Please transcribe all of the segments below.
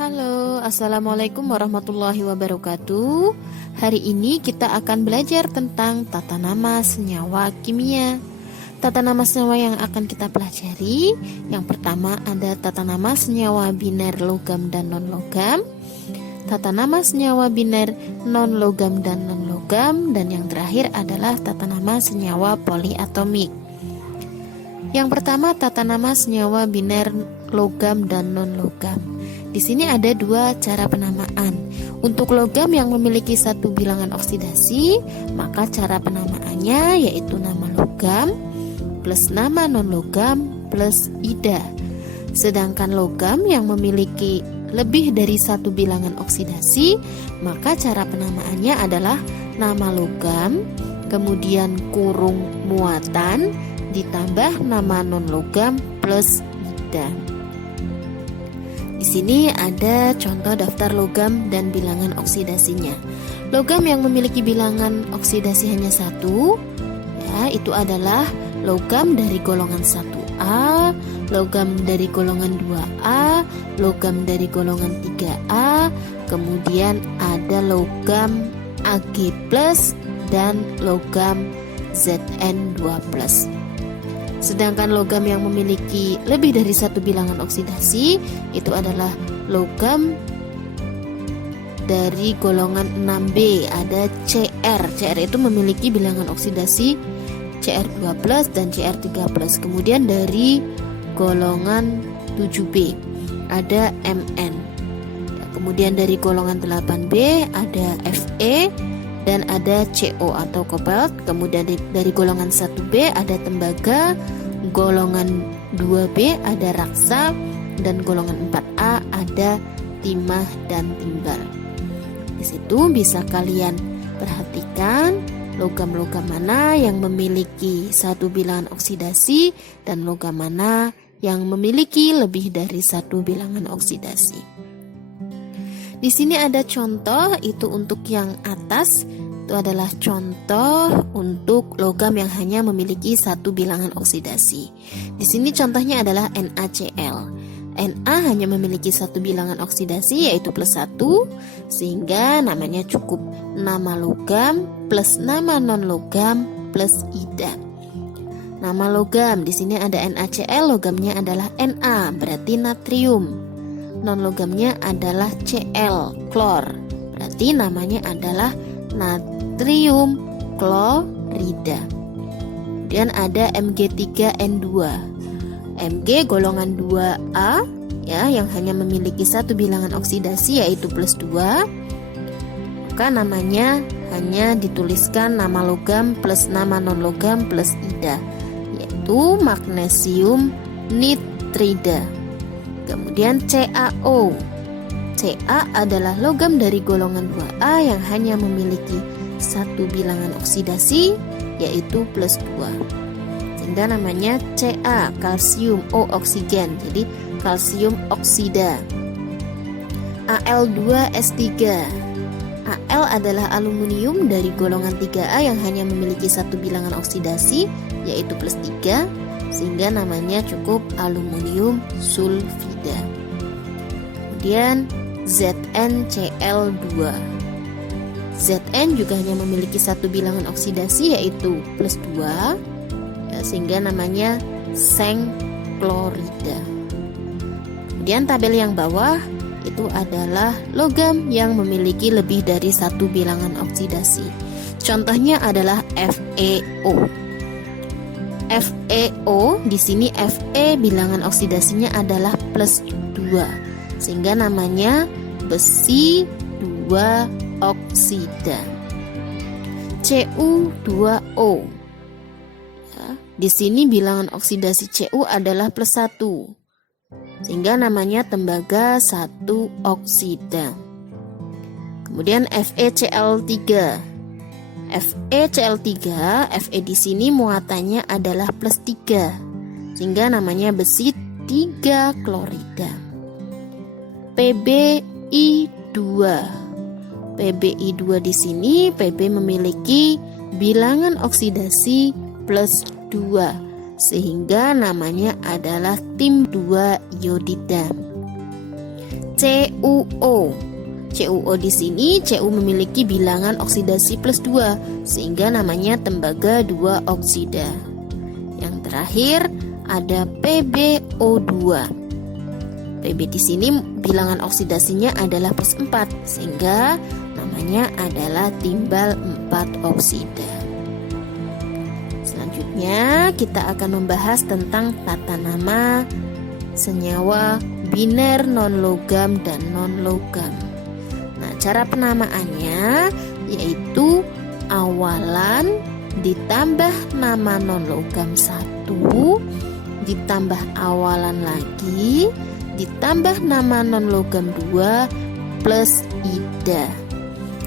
Halo, Assalamualaikum warahmatullahi wabarakatuh. Hari ini kita akan belajar tentang tata nama senyawa kimia. Tata nama senyawa yang akan kita pelajari, yang pertama ada tata nama senyawa biner logam dan non-logam, tata nama senyawa biner non-logam dan non-logam, dan yang terakhir adalah tata nama senyawa poliatomik. Yang pertama tata nama senyawa biner logam dan non-logam. Di sini ada dua cara penamaan. Untuk logam yang memiliki satu bilangan oksidasi, maka cara penamaannya yaitu nama logam plus nama non-logam plus ida. Sedangkan logam yang memiliki lebih dari satu bilangan oksidasi, maka cara penamaannya adalah nama logam, kemudian kurung muatan, ditambah nama non-logam plus ida. Di sini ada contoh daftar logam dan bilangan oksidasinya. Logam yang memiliki bilangan oksidasi hanya satu, ya, itu adalah logam dari golongan 1A, logam dari golongan 2A, logam dari golongan 3A, kemudian ada logam Ag+, dan logam Zn2+. Sedangkan logam yang memiliki lebih dari satu bilangan oksidasi itu adalah logam dari golongan 6B, ada Cr. Cr itu memiliki bilangan oksidasi Cr2+ dan Cr3+. Kemudian dari golongan 7B ada Mn. Kemudian dari golongan 8B ada Fe dan ada CO atau kobalt. Kemudian dari golongan 1B ada tembaga, golongan 2B ada raksa, dan golongan 4A ada timah dan timbal. Di situ bisa kalian perhatikan logam-logam mana yang memiliki satu bilangan oksidasi dan logam mana yang memiliki lebih dari satu bilangan oksidasi. Di sini ada contoh, itu untuk yang atas, itu adalah contoh untuk logam yang hanya memiliki satu bilangan oksidasi. Di sini contohnya adalah NaCl. Na hanya memiliki satu bilangan oksidasi yaitu +1, sehingga namanya cukup nama logam plus nama non-logam plus ida. Nama logam di sini ada NaCl, logamnya adalah Na, berarti natrium. Non-logamnya adalah Cl, klor, berarti namanya adalah natrium klorida. Kemudian ada Mg3N2. Mg golongan 2A, ya, yang hanya memiliki satu bilangan oksidasi yaitu +2, maka namanya hanya dituliskan nama logam plus nama non-logam plus ida, yaitu magnesium nitrida. Kemudian CaO. Ca adalah logam dari golongan 2A yang hanya memiliki satu bilangan oksidasi yaitu +2. Sehingga namanya Ca, kalsium, O oksigen. Jadi kalsium oksida. Al2S3. Al adalah aluminium dari golongan 3A yang hanya memiliki satu bilangan oksidasi yaitu +3, sehingga namanya cukup aluminium sulfida. Kemudian ZnCl2. Zn juga hanya memiliki satu bilangan oksidasi yaitu +2, ya, sehingga namanya seng klorida. Kemudian tabel yang bawah itu adalah logam yang memiliki lebih dari satu bilangan oksidasi. Contohnya adalah FeO. FeO di sini Fe bilangan oksidasinya adalah +2, sehingga namanya besi 2 oksida. Cu2O. Ya, di sini bilangan oksidasi Cu adalah +1, sehingga namanya tembaga 1 oksida. Kemudian FeCl3. FeCl3, Fe di sini muatannya adalah +3, sehingga namanya besi 3 klorida. Pbi2. Pbi2 di sini Pb memiliki bilangan oksidasi +2, sehingga namanya adalah tim 2 iodida. CuO. CuO di sini Cu memiliki bilangan oksidasi plus 2 sehingga namanya tembaga 2 oksida. Yang terakhir ada PbO2. Pb di sini bilangan oksidasinya adalah plus 4 sehingga namanya adalah timbal 4 oksida. Selanjutnya kita akan membahas tentang tata nama senyawa biner non-logam dan non-logam. Nah, cara penamaannya yaitu awalan ditambah nama non-logam 1 ditambah awalan lagi ditambah nama non-logam 2 plus ida.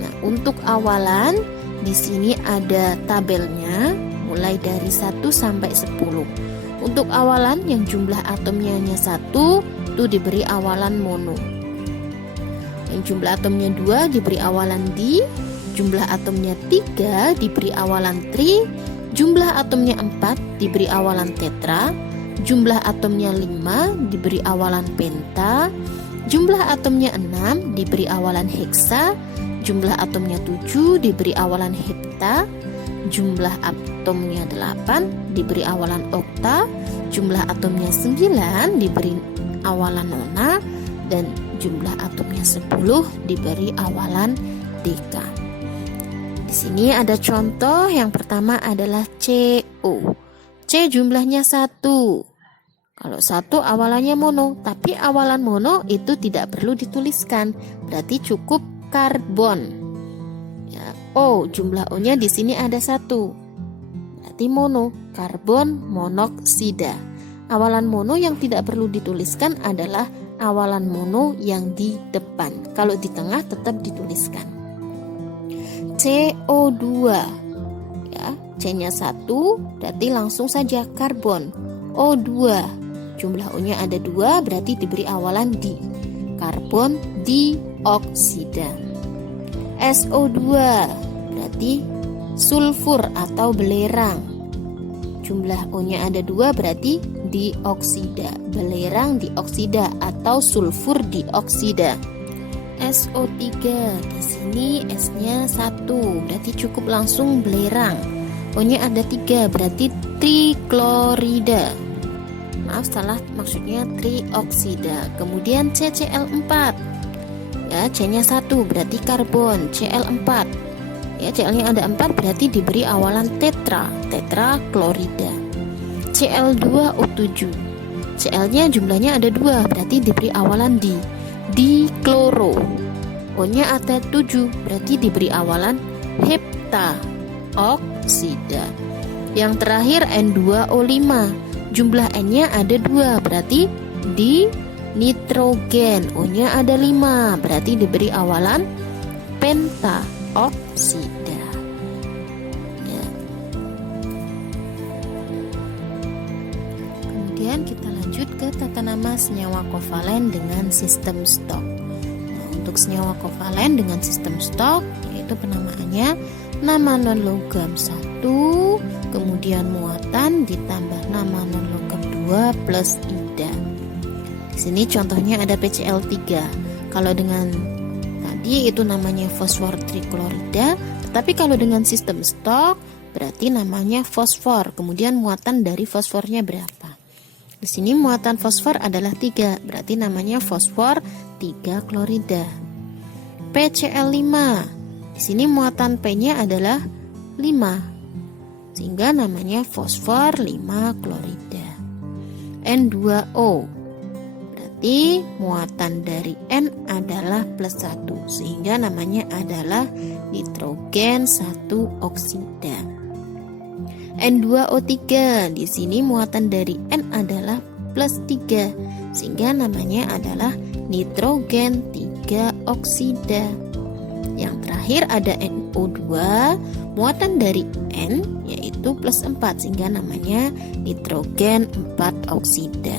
Nah, untuk awalan di sini ada tabelnya mulai dari 1 sampai 10. Untuk awalan yang jumlah atomnya hanya 1 itu diberi awalan mono. Yang jumlah atomnya 2 diberi awalan di, jumlah atomnya 3 diberi awalan tri, jumlah atomnya 4 diberi awalan tetra, jumlah atomnya 5 diberi awalan penta, jumlah atomnya 6 diberi awalan heksa, jumlah atomnya 7 diberi awalan hepta, jumlah atomnya 8 diberi awalan okta, jumlah atomnya 9 diberi awalan nona, dan jumlah atomnya 10 diberi awalan deka. Di sini ada contoh, yang pertama adalah CO. C jumlahnya 1. Kalau 1 awalannya mono, tapi awalan mono itu tidak perlu dituliskan, berarti cukup karbon. Ya, O jumlah O-nya di sini ada 1. Berarti mono, karbon monoksida. Awalan mono yang tidak perlu dituliskan adalah awalan mono yang di depan. Kalau di tengah tetap dituliskan. CO2. Ya, C-nya 1, berarti langsung saja karbon. O2. Jumlah O-nya ada 2, berarti diberi awalan di. Karbon dioksida. SO2 berarti sulfur atau belerang. Jumlah O-nya ada 2, berarti dioksida. Belerang dioksida atau sulfur dioksida. SO3 di sini S-nya 1, berarti cukup langsung belerang. O-nya ada 3, berarti triklorida. Maaf, salah, maksudnya trioksida. Kemudian CCl4. Ya, C-nya 1, berarti karbon. Cl4. Ya, Cl-nya ada 4, berarti diberi awalan tetra, tetraklorida. Cl2O7. Cl-nya jumlahnya ada 2, berarti diberi awalan di. Dikloro. O-nya ada 7, berarti diberi awalan hepta oksida. Yang terakhir N2O5. Jumlah N-nya ada 2, berarti di nitrogen. O-nya ada 5, berarti diberi awalan penta oksida. Ya. Kemudian kita lanjut ke tata nama senyawa kovalen dengan sistem stok. Nah, untuk senyawa kovalen dengan sistem stok, yaitu penamaannya nama non-logam 1, kemudian muatan ditambah nama non-logam 2 plus ida. Di sini contohnya ada PCl3. Kalau dengan tadi itu namanya fosfor triklorida, tetapi kalau dengan sistem stok berarti namanya fosfor. Kemudian muatan dari fosfornya berapa? Di sini muatan fosfor adalah 3, berarti namanya fosfor 3 klorida. PCl5. Di sini muatan P-nya adalah 5, sehingga namanya fosfor 5 klorida. N2O. Berarti muatan dari N adalah plus 1, sehingga namanya adalah nitrogen 1 oksida. N2O3. Di sini muatan dari N adalah plus 3, sehingga namanya adalah nitrogen 3 oksida. Yang terakhir ada NO2, muatan dari N yaitu plus 4, sehingga namanya nitrogen 4 oksida.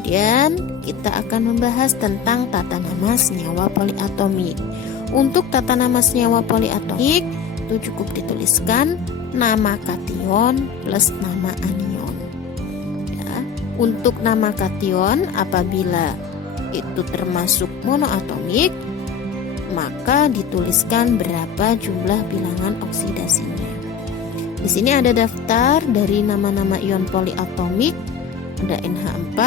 Kemudian kita akan membahas tentang tata nama senyawa poliatomik. Untuk tata nama senyawa poliatomik itu cukup dituliskan nama kation plus nama anion. Ya, untuk nama kation apabila itu termasuk monoatomik, maka dituliskan berapa jumlah bilangan oksidasinya. Di sini ada daftar dari nama-nama ion poliatomik. Ada NH4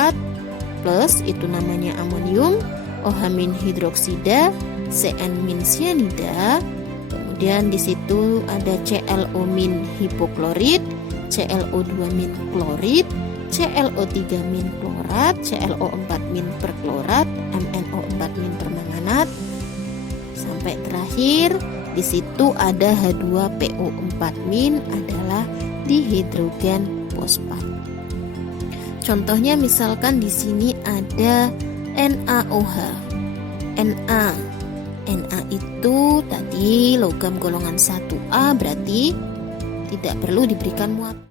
plus, itu namanya amonium, OH- hidroksida, CN- cyanida. Kemudian di situ ada ClO- hipoklorid, ClO2- klorid, ClO3- klorat, ClO4- perklorat, MnO4- permanganat. Sampai terakhir di situ ada H2PO4- adalah dihidrogen fosfat. Contohnya misalkan di sini ada NaOH. Na itu tadi logam golongan 1A, berarti tidak perlu diberikan muatan.